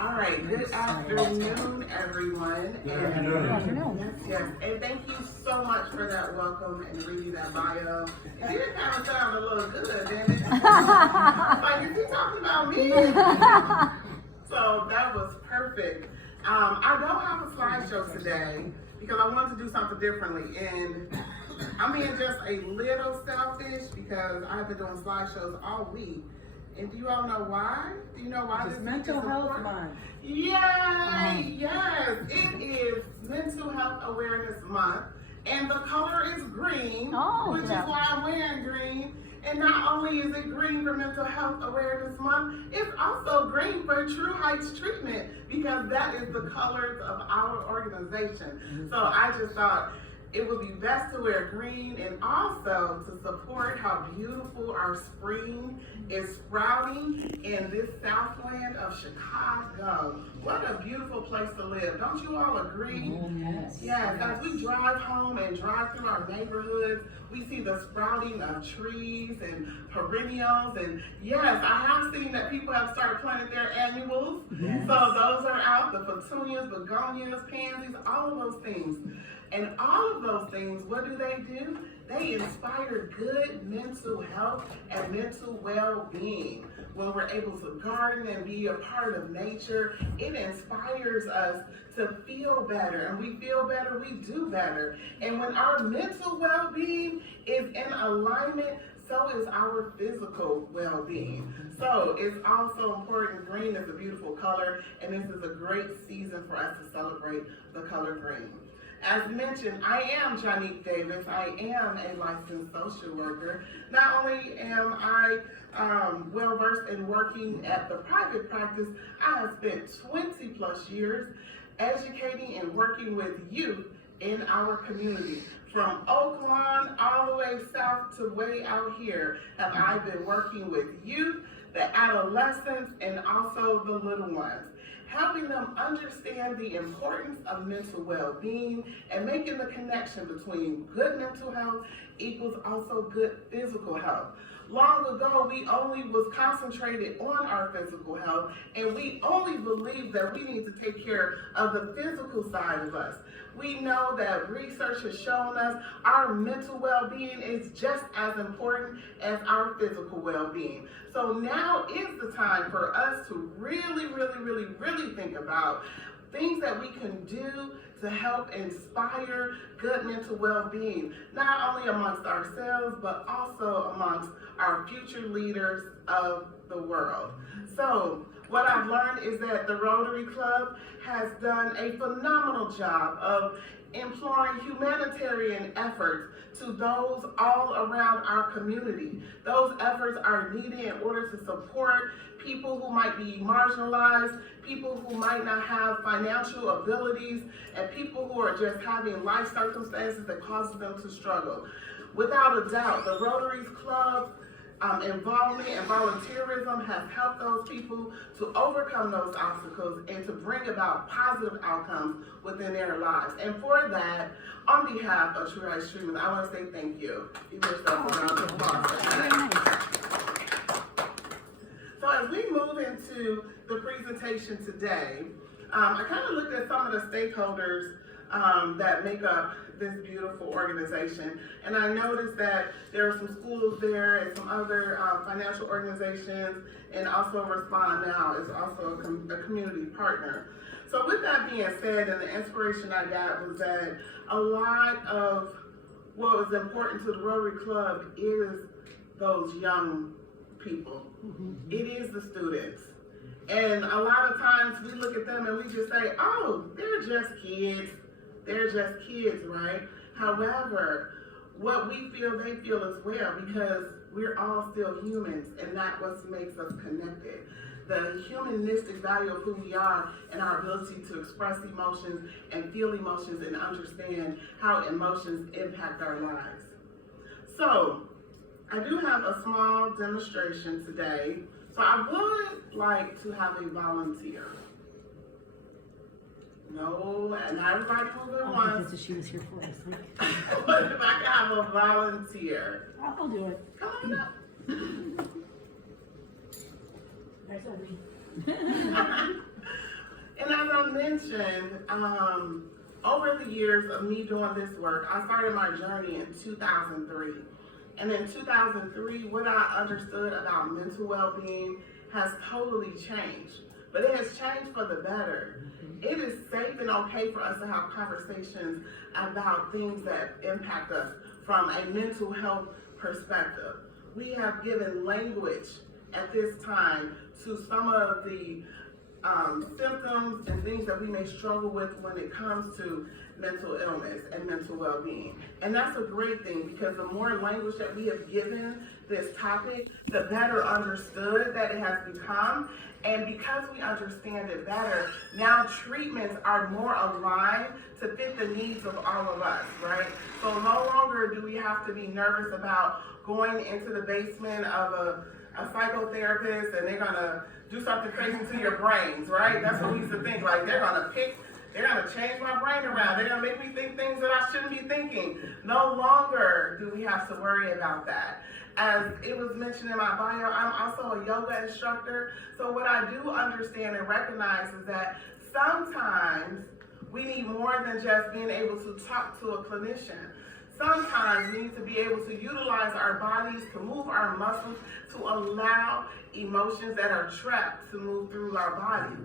All right, good afternoon, everyone. Good afternoon. Yes, and thank you so much for that welcome and reading that bio. It did kind of sound a little good, didn't it? Like, is he talking about me? So that was perfect. I don't have a slideshow today because I wanted to do something differently. And I'm being just a little selfish because I've been doing slideshows all week. And do you all know why? Do you know why this Mental Health Month. Yay! Yes, it is Mental Health Awareness Month, and the color is green, which is why I'm wearing green. And not only is it green for Mental Health Awareness Month, it's also green for True Heights Treatment because that is the colors of our organization. So I just thought it would be best to wear green and also to support how beautiful our spring is sprouting in this Southland of Chicago. What a beautiful place to live. Don't you all agree? Yes. Yes, as we drive home and drive through our neighborhoods, we see the sprouting of trees and perennials. And yes, I have seen that people have started planting their annuals. Yes. So those are out, the petunias, begonias, pansies, all of those things. And all of those things, what do? They inspire good mental health and mental well-being. When we're able to garden and be a part of nature, it inspires us to feel better. And we feel better, we do better. And when our mental well-being is in alignment, so is our physical well-being. So it's also important. Green is a beautiful color, and this is a great season for us to celebrate the color green. As mentioned, I am Johnique Davis. I am a licensed social worker. Not only am I well-versed in working at the private practice, I have spent 20 plus years educating and working with youth in our community. From Oaklawn all the way south to way out here, have I been working with youth, the adolescents, and also the little ones, helping them understand the importance of mental well-being and making the connection between good mental health equals also good physical health. Long ago, we only was concentrated on our physical health, and we only believed that we need to take care of the physical side of us. We know that research has shown us our mental well-being is just as important as our physical well-being. So now is the time for us to really think about things that we can do to help inspire good mental well-being, not only amongst ourselves, but also amongst our future leaders of the world. So what I've learned is that the Rotary Club has done a phenomenal job of employing humanitarian efforts to those all around our community. Those efforts are needed in order to support people who might be marginalized, people who might not have financial abilities, and people who are just having life circumstances that causes them to struggle. Without a doubt, the Rotary Club involvement and volunteerism has helped those people to overcome those obstacles and to bring about positive outcomes within their lives. And for that, on behalf of True Heights Treatment, I want to say thank you. Give yourself a round of applause. So as we move into the presentation today, I kind of looked at some of the stakeholders that make up this beautiful organization. And I noticed that there are some schools there and some other financial organizations, and also Respond Now is also a community partner. So with that being said, and the inspiration I got was that a lot of what was important to the Rotary Club is those young people. It is the students. And a lot of times we look at them and we just say, oh, they're just kids. They're just kids, right? However, what we feel, they feel as well, because we're all still humans, and that's what makes us connected. The humanistic value of who we are and our ability to express emotions and feel emotions and understand how emotions impact our lives. So, I do have a small demonstration today. So I would like to have a volunteer. No, and everybody move at once. That's what she was here for, I think. What if I can have a volunteer? I'll do it. Come on up. There's a And as I mentioned, over the years of me doing this work, I started my journey in 2003. And in 2003, what I understood about mental well-being has totally changed. But it has changed for the better. It is safe and okay for us to have conversations about things that impact us from a mental health perspective. We have given language at this time to some of the symptoms and things that we may struggle with when it comes to mental illness and mental well-being. And that's a great thing, because the more language that we have given this topic, the better understood that it has become. And because we understand it better, now treatments are more aligned to fit the needs of all of us, right? So no longer do we have to be nervous about going into the basement of a psychotherapist and they're gonna do something crazy to your brains, right? That's what we used to think, like they're gonna change my brain around. They're gonna make me think things that I shouldn't be thinking. No longer do we have to worry about that. As it was mentioned in my bio, I'm also a yoga instructor. So what I do understand and recognize is that sometimes we need more than just being able to talk to a clinician. Sometimes we need to be able to utilize our bodies to move our muscles to allow emotions that are trapped to move through our body.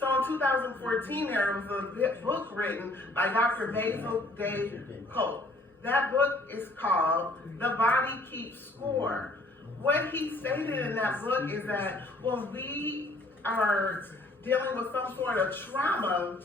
So in 2014, there was a book written by Dr. Basil Day Cope. That book is called The Body Keeps Score. What he stated in that book is that when we are dealing with some sort of trauma,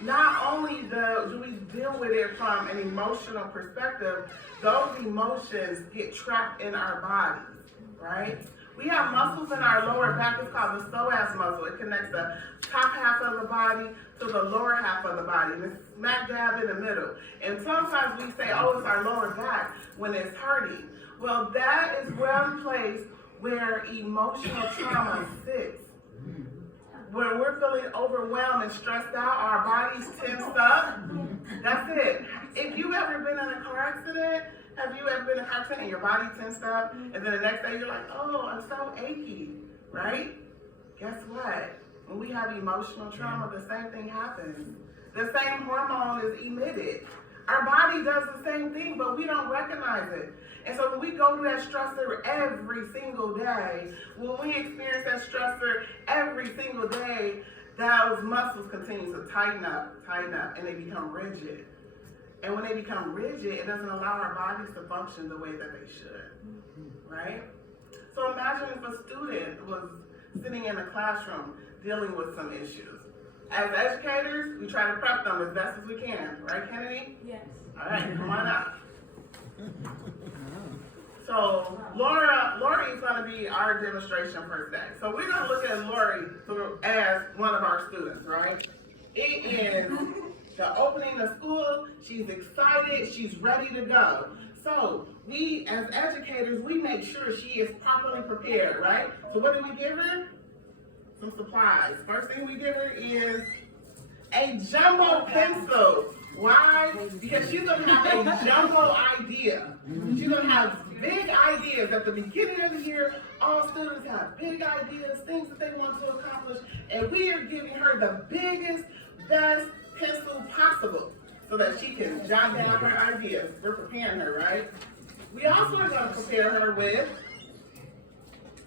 not only do we deal with it from an emotional perspective, those emotions get trapped in our bodies, right? We have muscles in our lower back. It's called the psoas muscle. It connects the top half of the body to the lower half of the body, and it's smack dab in the middle. And sometimes we say, oh, it's our lower back when it's hurting. Well, that is one place where emotional trauma sits. When we're feeling overwhelmed and stressed out, our bodies tense up. That's it. If you've ever been in a car accident, have you ever been in a car accident and your body tensed up, and then the next day you're like, oh, I'm so achy, right? Guess what? When we have emotional trauma, the same thing happens. The same hormone is emitted. Our body does the same thing, but we don't recognize it. And so when we go through that stressor every single day, when we experience that stressor every single day, those muscles continue to tighten up, and they become rigid. And when they become rigid, it doesn't allow our bodies to function the way that they should, right? So imagine if a student was sitting in a classroom dealing with some issues. As educators, we try to prep them as best as we can, right, Kennedy? Yes. All right, come on up. So Lori is going to be our demonstration for today. So we're going to look at Lori as one of our students, right? It is the opening of school. She's excited. She's ready to go. So we, as educators, we make sure she is properly prepared, right? So what do we give her? Some supplies. First thing we give her is a jumbo pencil. Why? Because she's going to have a jumbo idea. She's going to have big ideas. At the beginning of the year, all students have big ideas, things that they want to accomplish, and we are giving her the biggest, best pencil possible so that she can jot down her ideas. We're preparing her, right? We also are going to prepare her with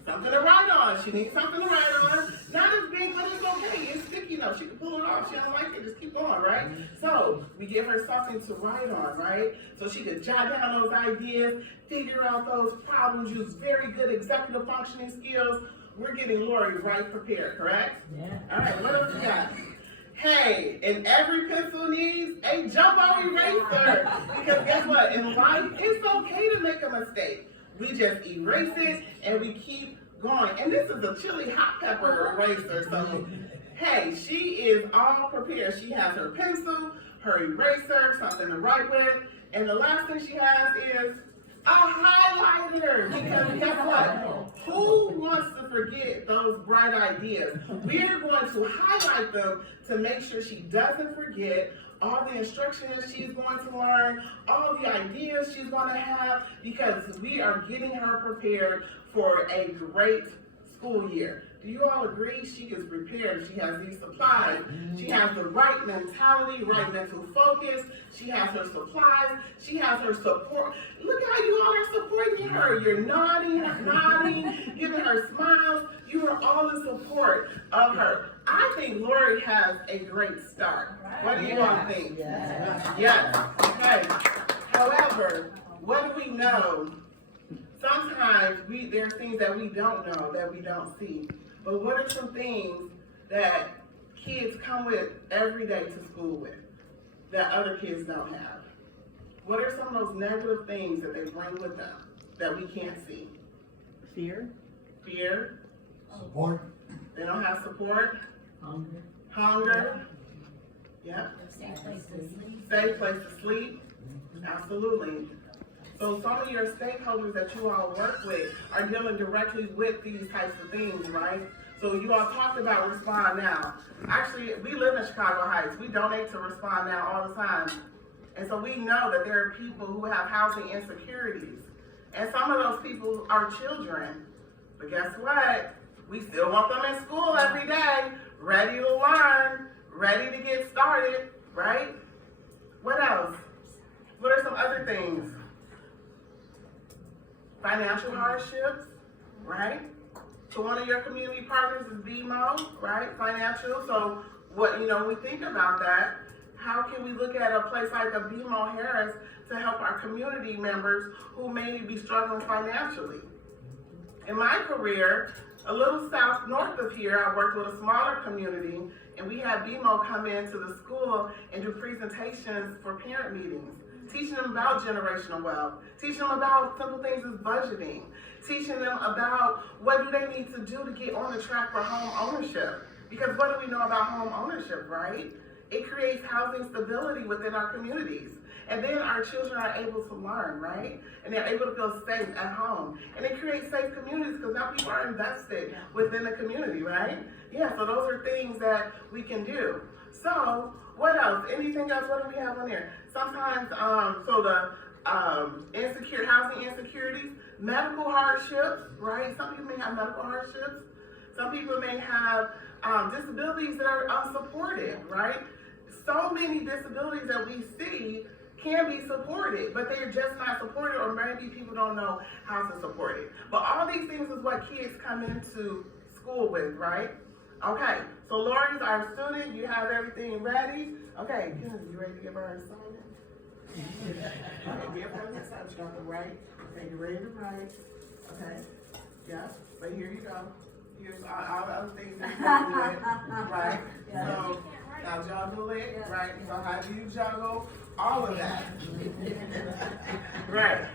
something to write on. She needs something to write on. Not as big, but it's okay. It's sticky though. She can pull it off. She don't like it. Just keep going, right? So we give her something to write on, right? So she can jot down those ideas, figure out those problems, use very good executive functioning skills. We're getting Lori right prepared, correct? Yeah. All right, what else we got? Hey, and every pencil needs a jumbo eraser. Because guess what? In life, it's okay to make a mistake. We just erase it and we keep going. And this is a chili hot pepper eraser. So, hey, she is all prepared. She has her pencil, her eraser, something to write with. And the last thing she has is a highlighter. Because guess what? Who wants to forget those bright ideas? We're going to highlight them to make sure she doesn't forget all the instructions she's going to learn, all the ideas she's going to have, because we are getting her prepared for a great school year. Do you all agree she is prepared? She has these supplies. She has the right mentality, right mental focus. She has her supplies. She has her support. Look how you all are supporting her. You're nodding, giving her smiles. You are all in support of her. I think Lori has a great start. What do you all think? Yes. Okay. However, what do we know? Sometimes there are things that we don't know, that we don't see. But what are some things that kids come with every day to school with that other kids don't have? What are some of those negative things that they bring with them that we can't see? Fear. Fear. Support. They don't have support. Hunger. Hunger. Yep. Safe place to sleep. Safe place to sleep. Absolutely. So some of your stakeholders that you all work with are dealing directly with these types of things, right? So you all talked about Respond Now. Actually, we live in Chicago Heights. We donate to Respond Now all the time. And so we know that there are people who have housing insecurities. And some of those people are children. But guess what? We still want them in school every day, ready to learn, ready to get started, right? What else? What are some other things? Financial hardships, right? So one of your community partners is BMO, right? Financial. So what, when we think about that, how can we look at a place like a BMO Harris to help our community members who may be struggling financially? In my career, a little north of here, I worked with a smaller community, and we had BMO come into the school and do presentations for parent meetings, teaching them about generational wealth, teaching them about simple things as budgeting, teaching them about what do they need to do to get on the track for home ownership. Because what do we know about home ownership, right? It creates housing stability within our communities. And then our children are able to learn, right? And they're able to feel safe at home. And it creates safe communities because now people are invested within the community, right? Yeah, so those are things that we can do. So, what else? Anything else? What do we have on there? Sometimes, so the housing insecurities, medical hardships, right? Some people may have medical hardships. Some people may have disabilities that are unsupported, right? So many disabilities that we see can be supported, but they're just not supported, or maybe people don't know how to support it. But all these things is what kids come into school with, right? Okay, so Lori's our student. You have everything ready. Okay, good. You ready to give her an assignment? Okay, give her an assignment. You got to write. Okay, you ready to write? Okay, yeah. But here you go. Here's all the other things that you can do it, right? So now juggle it, right? So how do you juggle all of that? Right.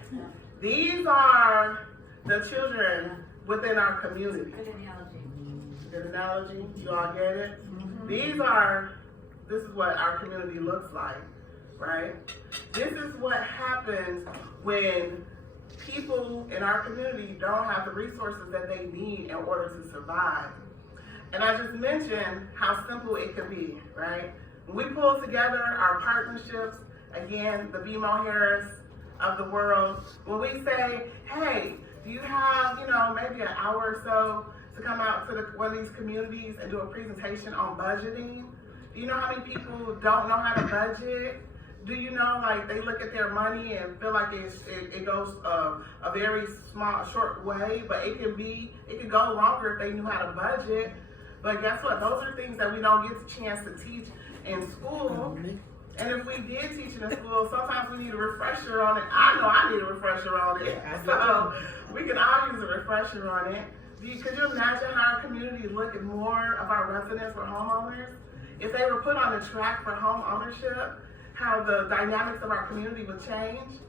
These are the children within our community. Good analogy. Good analogy? You all get it? This is what our community looks like, right? This is what happens when people in our community don't have the resources that they need in order to survive. And I just mentioned how simple it could be, right? When we pull together our partnerships, again, the BMO Harris of the world, when we say, hey, do you have, maybe an hour or so to come out to one of these communities and do a presentation on budgeting? Do you know how many people don't know how to budget? Do you know, they look at their money and feel like it goes a very short way, but it could go longer if they knew how to budget. But guess what? Those are things that we don't get the chance to teach in school. And if we did teach it in school, sometimes we need a refresher on it. I know I need a refresher on it. So we can all use a refresher on it. Could you imagine how our community look at more of our residents were homeowners? If they were put on the track for home ownership, how the dynamics of our community would change.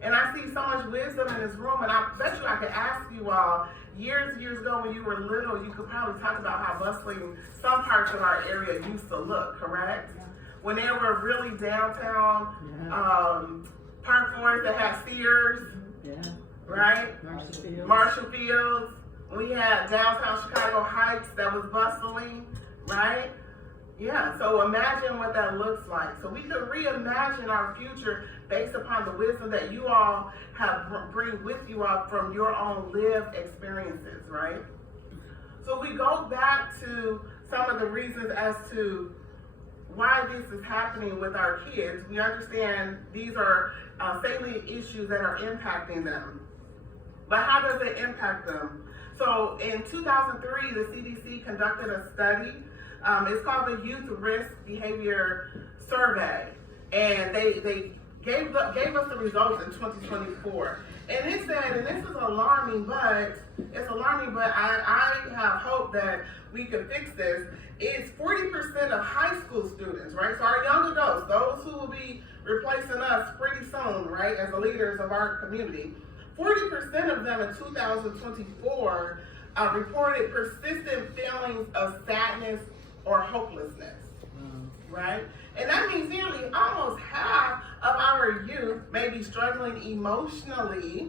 And I see so much wisdom in this room, and I bet you I could ask you all, years ago when you were little, you could probably talk about how bustling some parts of our area used to look, correct? Yeah. When they were really downtown, Park Forest that had Sears, right? Marshall Fields. We had downtown Chicago Heights that was bustling, right? Yeah, so imagine what that looks like. So we could reimagine our future based upon the wisdom that you all have bring with you all from your own lived experiences, right? So we go back to some of the reasons as to why this is happening with our kids. We understand these are salient issues that are impacting them. But how does it impact them? So in 2003, the CDC conducted a study. It's called the Youth Risk Behavior Survey. And they gave us the results in 2024. And it said, and this is alarming, but I have hope that we can fix this. It's 40% of high school students, right? So our young adults, those who will be replacing us pretty soon, right, as the leaders of our community, 40% of them in 2024 reported persistent feelings of sadness or hopelessness, right? And that means nearly almost half of our youth may be struggling emotionally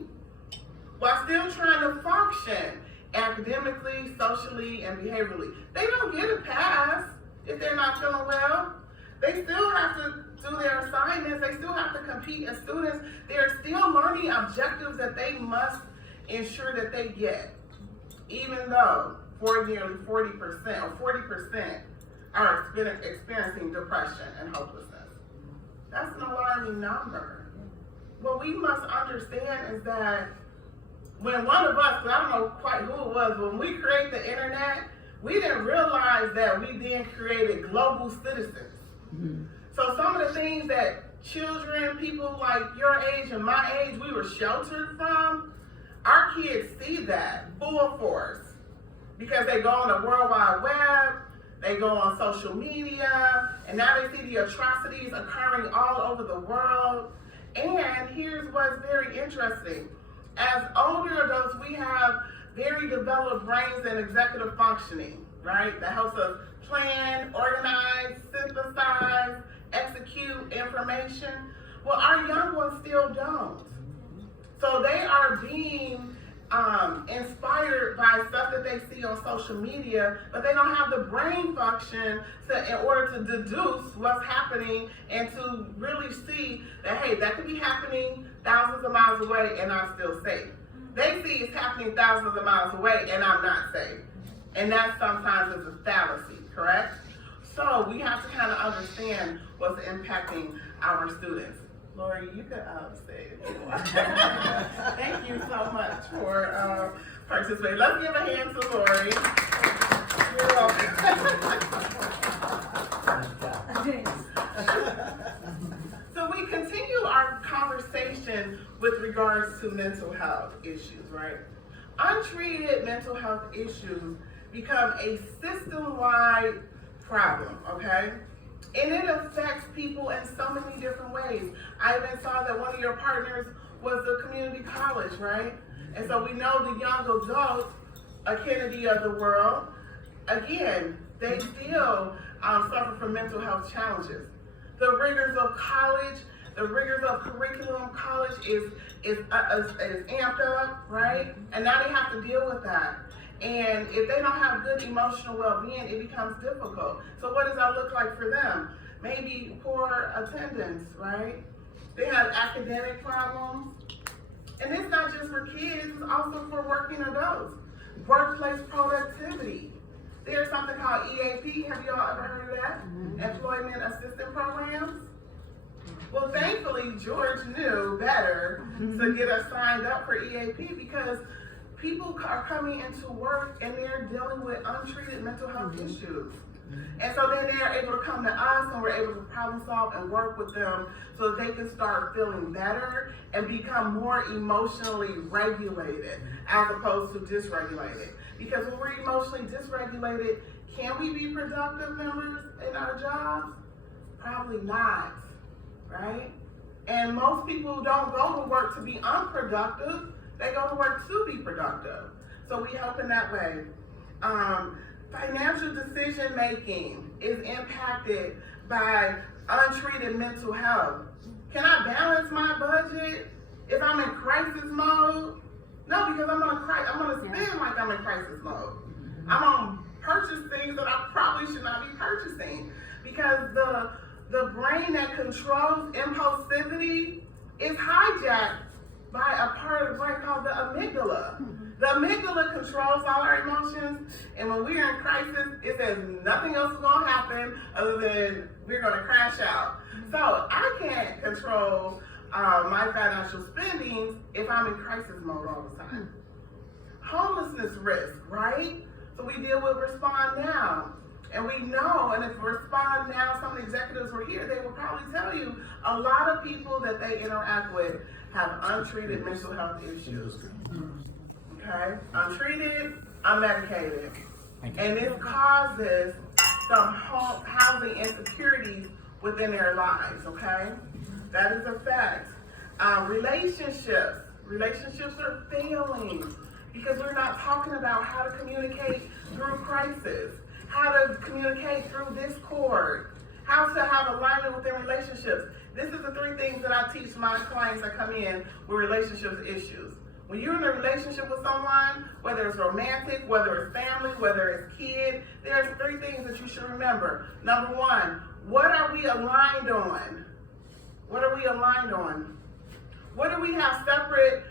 while still trying to function academically, socially, and behaviorally. They don't get a pass if they're not feeling well. They still have to do their assignments. They still have to compete as students. They're still learning objectives that they must ensure that they get, even though nearly 40% are experiencing depression and hopelessness. That's an alarming number. What we must understand is that when one of us, I don't know quite who it was, when we created the internet, we didn't realize that we then created global citizens. Mm-hmm. So some of the things that children, people like your age and my age, we were sheltered from, our kids see that full force because they go on the World Wide Web, they go on social media, and now they see the atrocities occurring all over the world. And here's what's very interesting. As older adults, we have very developed brains and executive functioning, right? That helps us plan, organize, synthesize, execute information. Well, our young ones still don't. So they are being inspired by stuff that they see on social media, but they don't have the brain function in order to deduce what's happening and to really see that, hey, that could be happening thousands of miles away and I'm still safe. They see it's happening thousands of miles away and I'm not safe. And that sometimes is a fallacy, correct? So we have to kind of understand what's impacting our students. Lori, you could say it if you want. Thank you so much for participating. Let's give a hand to Lori. You're welcome. So we continue our conversation with regards to mental health issues, right? Untreated mental health issues become a system-wide problem, okay? And it affects people in so many different ways. I even saw that one of your partners was a community college, right? And so we know the young adults, a Kennedy of the world, again, they still suffer from mental health challenges. The rigors of college, the rigors of curriculum, college is amped up, right? And now they have to deal with that. And if they don't have good emotional well-being, it becomes difficult. So what does that look like for them? Maybe poor attendance, right? They have academic problems. And it's not just for kids, it's also for working adults. Workplace productivity. There's something called EAP. Have you all ever heard of that? Mm-hmm. Employment Assistance Programs. Well, thankfully, George knew better to get us signed up for EAP because people are coming into work and they're dealing with untreated mental health issues. And so then they are able to come to us and we're able to problem solve and work with them so that they can start feeling better and become more emotionally regulated as opposed to dysregulated. Because when we're emotionally dysregulated, can we be productive members in our jobs? Probably not, right? And most people don't go to work to be unproductive. They go to work to be productive. So we help in that way. Financial decision making is impacted by untreated mental health. Can I balance my budget if I'm in crisis mode? No, because I'm gonna spend like I'm in crisis mode. I'm gonna purchase things that I probably should not be purchasing because the brain that controls impulsivity is hijacked by a part of the brain called the amygdala. The The amygdala controls all our emotions, and when we're in crisis, it says nothing else is going to happen other than we're going to crash out. So I can't control my financial spendings if I'm in crisis mode all the time. Homelessness risk, right? So we deal with Respond Now. And we know, and if Respond Now, some of the executives were here, they will probably tell you a lot of people that they interact with have untreated mental health issues. Okay? Untreated, unmedicated. And this causes some housing insecurities within their lives, okay? That is a fact. Relationships are failing because we're not talking about how to communicate through crisis, how to communicate through discord, how to have alignment within relationships. This is the 3 things that I teach my clients that come in with relationships issues. When you're in a relationship with someone, whether it's romantic, whether it's family, whether it's kid, there's 3 things that you should remember. Number 1, what are we aligned on? What are we aligned on? What do we have separate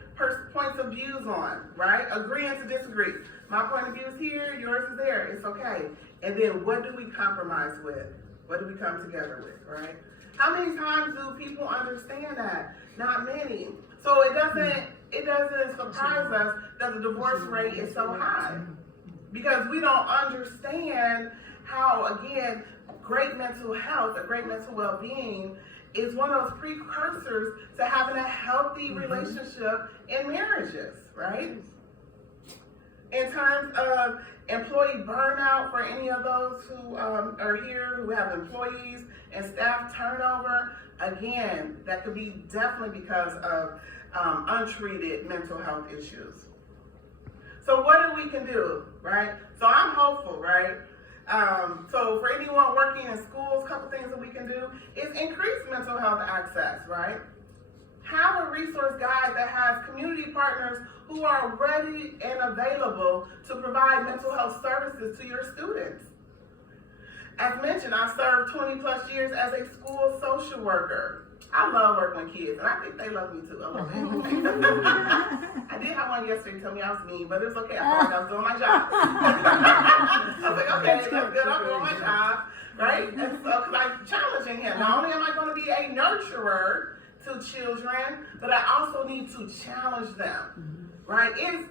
points of views on, right? Agreeing to disagree. My point of view is here, yours is there, it's okay. And then what do we compromise with? What do we come together with, right? How many times do people understand that? Not many. So it doesn't surprise us that the divorce rate is so high. Because we don't understand how, again, great mental health, or great mental well-being is one of those precursors to having a healthy relationship in marriages, right? In terms of employee burnout, for any of those who are here, who have employees and staff turnover, again, that could be definitely because of untreated mental health issues. So what we can do, right? So I'm hopeful, right? So for anyone working in schools, a couple things that we can do is increase mental health access, right? Have a resource guide that has community partners who are ready and available to provide mental health services to your students. As mentioned, I served 20 plus years as a school social worker. I love working with kids, and I think they love me too. I love them. I did have one yesterday tell me I was mean, but it's okay. I felt like I was doing my job. I was like, okay, that's good. I'm doing my job, right? And so, because I'm challenging him. Not only am I going to be a nurturer to children, but I also need to challenge them, right? It's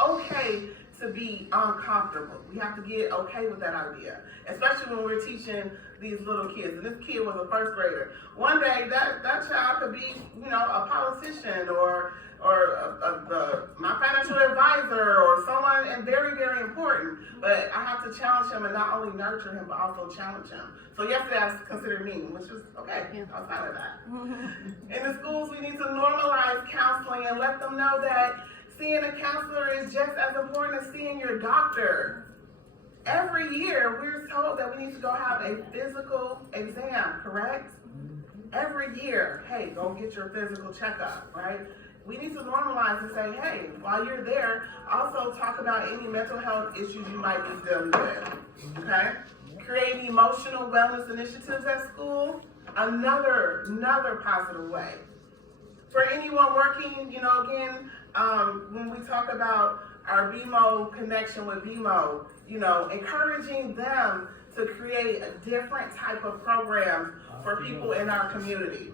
okay to be uncomfortable. We have to get okay with that idea, especially when we're teaching these little kids. And this kid was a first grader. One day, that child could be, a politician or my financial advisor or someone and very, very important. But I have to challenge him and not only nurture him, but also challenge him. So yesterday I considered mean, which was okay. I was fine with that. In the schools, we need to normalize counseling and let them know that seeing a counselor is just as important as seeing your doctor. Every year, we're told that we need to go have a physical exam, correct? Every year, hey, go get your physical checkup, right? We need to normalize and say, hey, while you're there, also talk about any mental health issues you might be dealing with, okay? Create emotional wellness initiatives at school, another positive way. For anyone working, again, when we talk about our BMO connection with BMO, encouraging them to create a different type of programs for people in our community.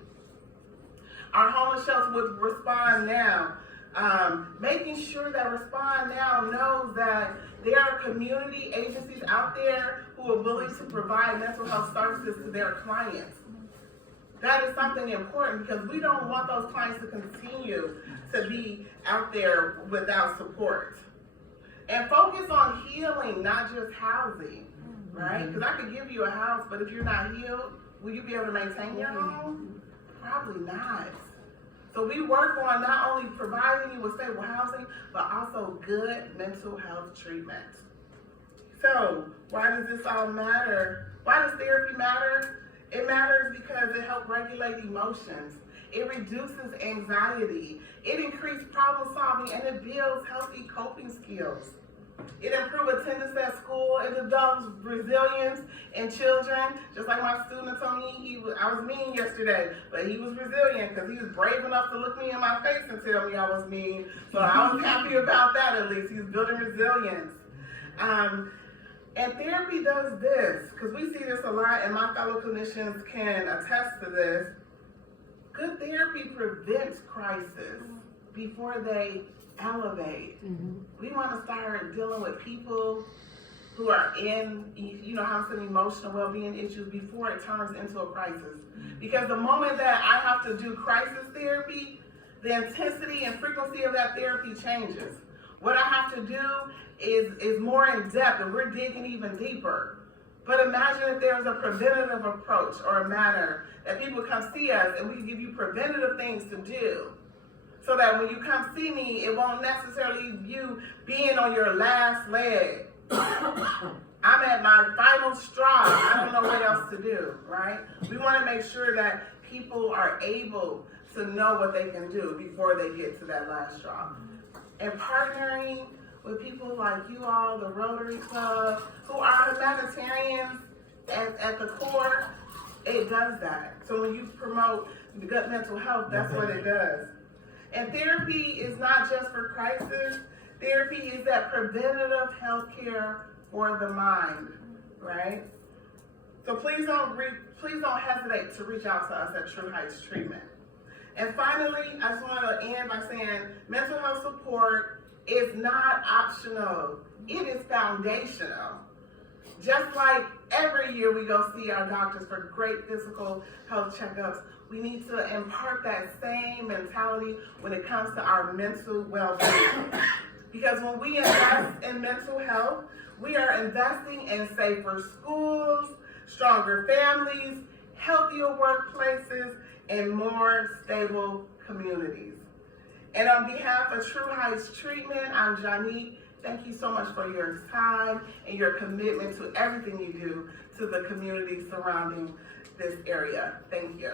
Our homeless shelter would Respond Now, making sure that Respond Now knows that there are community agencies out there who are willing to provide mental health services to their clients. That is something important because we don't want those clients to continue to be out there without support. And focus on healing, not just housing, right? Because I could give you a house, but if you're not healed, will you be able to maintain your home? Probably not. So we work on not only providing you with stable housing, but also good mental health treatment. So why does this all matter? Why does therapy matter? It matters because it helps regulate emotions. It reduces anxiety. It increases problem solving and it builds healthy coping skills. It improved attendance at school. It develops resilience in children. Just like my student told me, I was mean yesterday, but he was resilient because he was brave enough to look me in my face and tell me I was mean. So I was happy about that at least. He's building resilience. And therapy does this, because we see this a lot, and my fellow clinicians can attest to this. Good therapy prevents crisis before they elevate. We want to start dealing with people who are in, have some emotional well-being issues before it turns into a crisis. Because the moment that I have to do crisis therapy, the intensity and frequency of that therapy changes. What I have to do is more in depth, and we're digging even deeper. But imagine if there was a preventative approach or a manner that people come see us and we give you preventative things to do. So that when you come see me, it won't necessarily you being on your last leg. I'm at my final straw. I don't know what else to do, right? We want to make sure that people are able to know what they can do before they get to that last straw. And partnering with people like you all, the Rotary Club, who are humanitarians at the core, it does that. So when you promote the gut mental health, that's what it does. And therapy is not just for crisis. Therapy is that preventative health care for the mind, right? So please don't hesitate to reach out to us at True Heights Treatment. And finally, I just want to end by saying mental health support is not optional. It is foundational. Just like every year we go see our doctors for great physical health checkups, we need to impart that same mentality when it comes to our mental well-being. Because when we invest in mental health, we are investing in safer schools, stronger families, healthier workplaces, and more stable communities. And on behalf of True Heights Treatment, I'm Johnique. Thank you so much for your time and your commitment to everything you do to the community surrounding this area. Thank you.